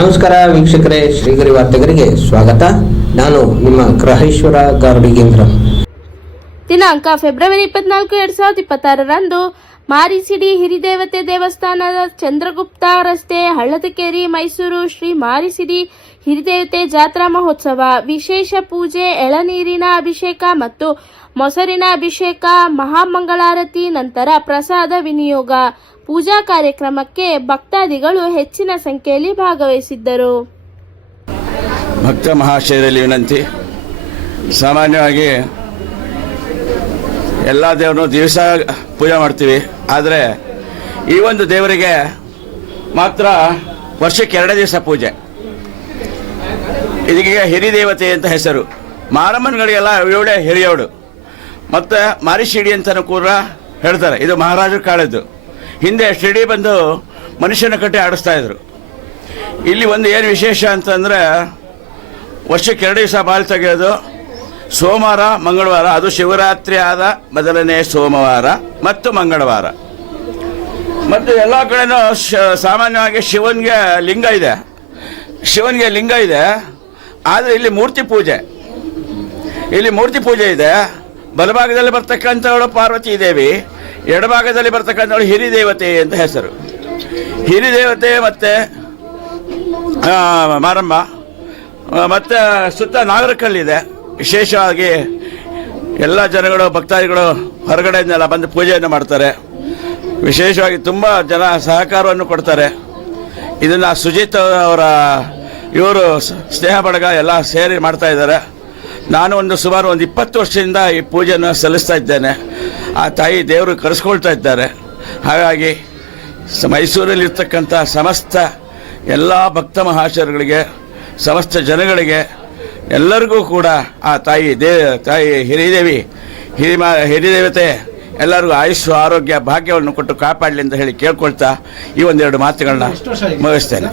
ನಮಸ್ಕಾರ ವೀಕ್ಷಕರೇ, ಶ್ರೀಗರಿ ವಾರ್ತೆಗರಿಗೆ ಸ್ವಾಗತ. ನಾನು ನಿಮ್ಮ ಗ್ರಹೇಶ್ವರ ಗಾರ್ಡಿಗೇಂದ್ರ. ದಿನಾಂಕ ಫೆಬ್ರವರಿ 24, 2026ರಂದು ಮಾರಿಸಿಡಿ ಹಿರಿದೇವತೆ ದೇವಸ್ಥಾನದ ಚಂದ್ರಗುಪ್ತ ರಸ್ತೆ, ಹಳ್ಳದಕೇರಿ, ಮೈಸೂರು ಶ್ರೀ ಮಾರಿಸಿಡಿ ಹಿರಿದೇವತೆ ಜಾತ್ರಾ ಮಹೋತ್ಸವ ವಿಶೇಷ ಪೂಜೆ, ಎಳನೀರಿನ ಅಭಿಷೇಕ ಮತ್ತು ಮೊಸರಿನ ಅಭಿಷೇಕ, ಮಹಾಮಂಗಳಾರತಿ ನಂತರ ಪ್ರಸಾದ ವಿನಿಯೋಗ. ಪೂಜಾ ಕಾರ್ಯಕ್ರಮಕ್ಕೆ ಭಕ್ತಾದಿಗಳು ಹೆಚ್ಚಿನ ಸಂಖ್ಯೆಯಲ್ಲಿ ಭಾಗವಹಿಸಿದ್ದರು. ಭಕ್ತ ಮಹಾಶಯರಲ್ಲಿ ವಿನಂತಿ, ಸಾಮಾನ್ಯವಾಗಿ ಎಲ್ಲ ದೇವರನ್ನು ದಿವಸ ಪೂಜೆ ಮಾಡ್ತೀವಿ. ಆದರೆ ಈ ಒಂದು ದೇವರಿಗೆ ಮಾತ್ರ ವರ್ಷಕ್ಕೆ 2 ದಿವಸ ಪೂಜೆ. ಇದಕ್ಕೆ ಹಿರಿದೇವತೆ ಅಂತ ಹೆಸರು. ಮಾರಮ್ಮನಗಳಿಗೆಲ್ಲ ಇವಳೇ ಹಿರಿಯವಳು. ಮತ್ತು ಮಾರಿಶಿಡಿ ಅಂತಲೂ ಕೂಡ ಹೇಳ್ತಾರೆ. ಇದು ಮಹಾರಾಜರು ಕಾಳದ್ದು. ಹಿಂದೆ ಶಿಡಿ ಬಂದು ಮನುಷ್ಯನ ಕಟ್ಟಿ ಆಡಿಸ್ತಾ ಇದ್ರು. ಇಲ್ಲಿ ಒಂದು ಏನು ವಿಶೇಷ ಅಂತಂದರೆ, ವರ್ಷಕ್ಕೆ 2 ದಿವಸ ಬಾಲ್ ತೆಗೆಯೋದು. ಸೋಮವಾರ, ಮಂಗಳವಾರ, ಅದು ಶಿವರಾತ್ರಿ ಆದ ಮೊದಲನೇ ಸೋಮವಾರ ಮತ್ತು ಮಂಗಳವಾರ. ಮತ್ತು ಎಲ್ಲ ಕಡೆನೂ ಸಾಮಾನ್ಯವಾಗಿ ಶಿವನಿಗೆ ಲಿಂಗ ಇದೆ. ಆದರೆ ಇಲ್ಲಿ ಮೂರ್ತಿ ಪೂಜೆ ಇದೆ. ಬಲಭಾಗದಲ್ಲಿ ಬರ್ತಕ್ಕಂಥವಳು ಪಾರ್ವತಿ ದೇವಿ, ಎಡಭಾಗದಲ್ಲಿ ಬರ್ತಕ್ಕಂಥವಳು ಹಿರಿದೇವತೆ ಅಂತ ಹೆಸರು. ಹಿರಿದೇವತೆ ಮತ್ತು ಮಾರಮ್ಮ. ಮತ್ತು ಸುತ್ತ ನಾಗರಕಲ್ಲಿದೆ. ವಿಶೇಷವಾಗಿ ಎಲ್ಲ ಜನಗಳು, ಭಕ್ತಾದಿಗಳು ಹೊರಗಡೆಯಿಂದೆಲ್ಲ ಬಂದು ಪೂಜೆಯನ್ನು ಮಾಡ್ತಾರೆ. ವಿಶೇಷವಾಗಿ ತುಂಬ ಜನ ಸಹಕಾರವನ್ನು ಕೊಡ್ತಾರೆ. ಇದನ್ನು ಸುಜಿತ್ ಅವರ ಇವರು ಸ್ನೇಹ ಬಳಗ ಎಲ್ಲ ಸೇರಿ ಮಾಡ್ತಾ ಇದ್ದಾರೆ. ನಾನು ಸುಮಾರು 20 ವರ್ಷದಿಂದ ಈ ಪೂಜೆಯನ್ನು ಸಲ್ಲಿಸ್ತಾ ಇದ್ದೇನೆ. ಆ ತಾಯಿ ದೇವರು ಕರೆಸ್ಕೊಳ್ತಾ ಇದ್ದಾರೆ. ಹಾಗಾಗಿ ಮೈಸೂರಲ್ಲಿರ್ತಕ್ಕಂಥ ಸಮಸ್ತ ಎಲ್ಲ ಭಕ್ತ ಮಹಾಶಯರುಗಳಿಗೆ, ಸಮಸ್ತ ಜನಗಳಿಗೆ, ಎಲ್ಲರಿಗೂ ಕೂಡ ಆ ತಾಯಿ ಹಿರಿದೇವತೆ ಎಲ್ಲರಿಗೂ ಆಯುಷ್ಯ, ಆರೋಗ್ಯ, ಭಾಗ್ಯವನ್ನು ಕೊಟ್ಟು ಕಾಪಾಡಲಿ ಅಂತ ಹೇಳಿ ಕೇಳ್ಕೊಳ್ತಾ ಈ 1-2 ಮಾತುಗಳನ್ನ ಮುಗಿಸ್ತೇನೆ.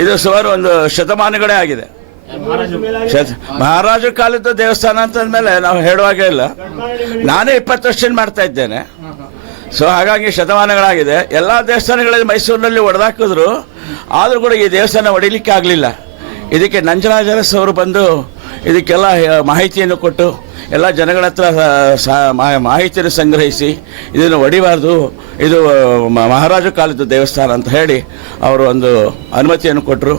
ಇದು ಸುಮಾರು 1 ಶತಮಾನಗಳೇ ಆಗಿದೆ. ಮಹಾರಾಜರ ಕಾಲದ ದೇವಸ್ಥಾನ ಅಂತಂದಮೇಲೆ ನಾವು ಹೇಳುವಾಗೇ ಇಲ್ಲ. ನಾನೇ 20 ವರ್ಷದಿಂದ ಮಾಡ್ತಾ ಇದ್ದೇನೆ. ಸೊ ಹಾಗಾಗಿ ಶತಮಾನಗಳಾಗಿದೆ. ಎಲ್ಲ ದೇವಸ್ಥಾನಗಳಲ್ಲಿ ಮೈಸೂರಿನಲ್ಲಿ ಒಡೆದಾಕಿದ್ರು, ಆದರೂ ಕೂಡ ಈ ದೇವಸ್ಥಾನ ಹೊಡಿಲಿಕ್ಕೆ ಆಗಲಿಲ್ಲ. ಇದಕ್ಕೆ ನಂಜರಾಜರಸ್ ಅವರು ಬಂದು ಇದಕ್ಕೆಲ್ಲ ಮಾಹಿತಿಯನ್ನು ಕೊಟ್ಟು ಎಲ್ಲ ಜನಗಳ ಹತ್ರ ಮಾಹಿತಿಯನ್ನು ಸಂಗ್ರಹಿಸಿ ಇದನ್ನು ಹೊಡಿಬಾರ್ದು, ಇದು ಮಹಾರಾಜ ಕಾಲದ ದೇವಸ್ಥಾನ ಅಂತ ಹೇಳಿ ಅವರು ಒಂದು ಅನುಮತಿಯನ್ನು ಕೊಟ್ಟರು.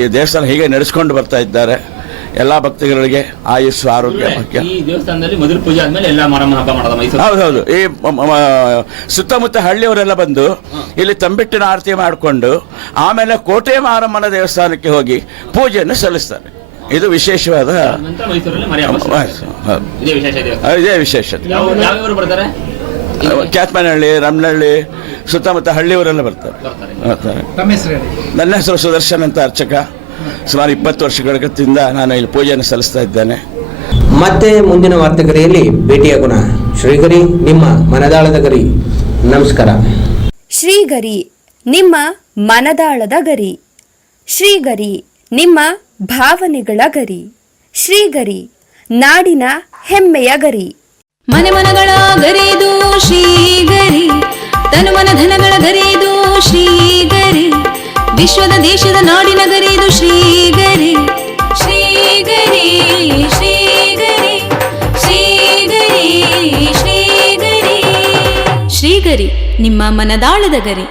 ಈ ದೇವಸ್ಥಾನ ಹೀಗೆ ನಡೆಸ್ಕೊಂಡು ಬರ್ತಾ ಇದ್ದಾರೆ. ಎಲ್ಲ ಭಕ್ತರಿಗೆ ಆಯುಷ್ಯ, ಆರೋಗ್ಯ, ಭಾಗ್ಯ. ಈ ದೇವಸ್ಥಾನದಲ್ಲಿ ಮೊದಲು ಪೂಜೆ ಆದ್ಮೇಲೆ ಎಲ್ಲ ಮಾರಮ್ಮನ ಹಬ್ಬ ಮಾಡೋದು ಮೈಸೂರು. ಹೌದು. ಈ ಸುತ್ತಮುತ್ತ ಹಳ್ಳಿಯವರೆಲ್ಲ ಬಂದು ಇಲ್ಲಿ ತಂಬಿಟ್ಟಿನ ಆರತಿ ಮಾಡಿಕೊಂಡು ಆಮೇಲೆ ಕೋಟೆ ಮಾರಮ್ಮನ ದೇವಸ್ಥಾನಕ್ಕೆ ಹೋಗಿ ಪೂಜೆಯನ್ನು ಸಲ್ಲಿಸ್ತಾರೆ. ಇದು ವಿಶೇಷವಾದ ಇದೇ ವಿಶೇಷತೆ. ಕ್ಯಾತ್ಮನಹಳ್ಳಿ, ರಮನಹಳ್ಳಿ, ಸುತ್ತಮುತ್ತ ಹಳ್ಳಿಯವರೆಲ್ಲ ಬರ್ತಾರೆ. ನನ್ನ ಹೆಸರು ಸುದರ್ಶನ್ ಅಂತ, ಅರ್ಚಕ. ಸುಮಾರು 20 ವರ್ಷಗಳ ಗತಿಯಿಂದ ನಾನು ಇಲ್ಲಿ ಪೂಜೆಯನ್ನು ಸಲ್ಲಿಸ್ತಾ ಇದ್ದೇನೆ. ಮತ್ತೆ ಮುಂದಿನ ವಾರ್ತೆಗರಿಯಲ್ಲಿ ಭೇಟಿಯಾಗೋಣ. ಶ್ರೀಗರಿ, ನಿಮ್ಮ ಮನದಾಳದ ಗರಿ. ನಮಸ್ಕಾರ. ಶ್ರೀಗರಿ, ನಿಮ್ಮ ಮನದಾಳದ ಗರಿ. ಶ್ರೀಗರಿ, ನಿಮ್ಮ ಭಾವನೆಗಳ ಗರಿ. ಶ್ರೀಗರಿ, ನಾಡಿನ ಹೆಮ್ಮೆಯ ಗರಿ. ಮನೆಮನಗಳ ಗರಿದು ಶ್ರೀಗರಿ, ತನುಮನ ಧನಗಳ ಗರಿದು ಶ್ರೀಗರಿ, ವಿಶ್ವದ ದೇಶದ ನಾಡಿನ ಗರಿದು ಶ್ರೀಗರಿ. ಶ್ರೀಗರಿ, ಶ್ರೀಗರಿ, ಶ್ರೀಗರಿ, ಶ್ರೀಗರಿ. ಶ್ರೀಗರಿ, ನಿಮ್ಮ ಮನದಾಳದ ಗರಿ.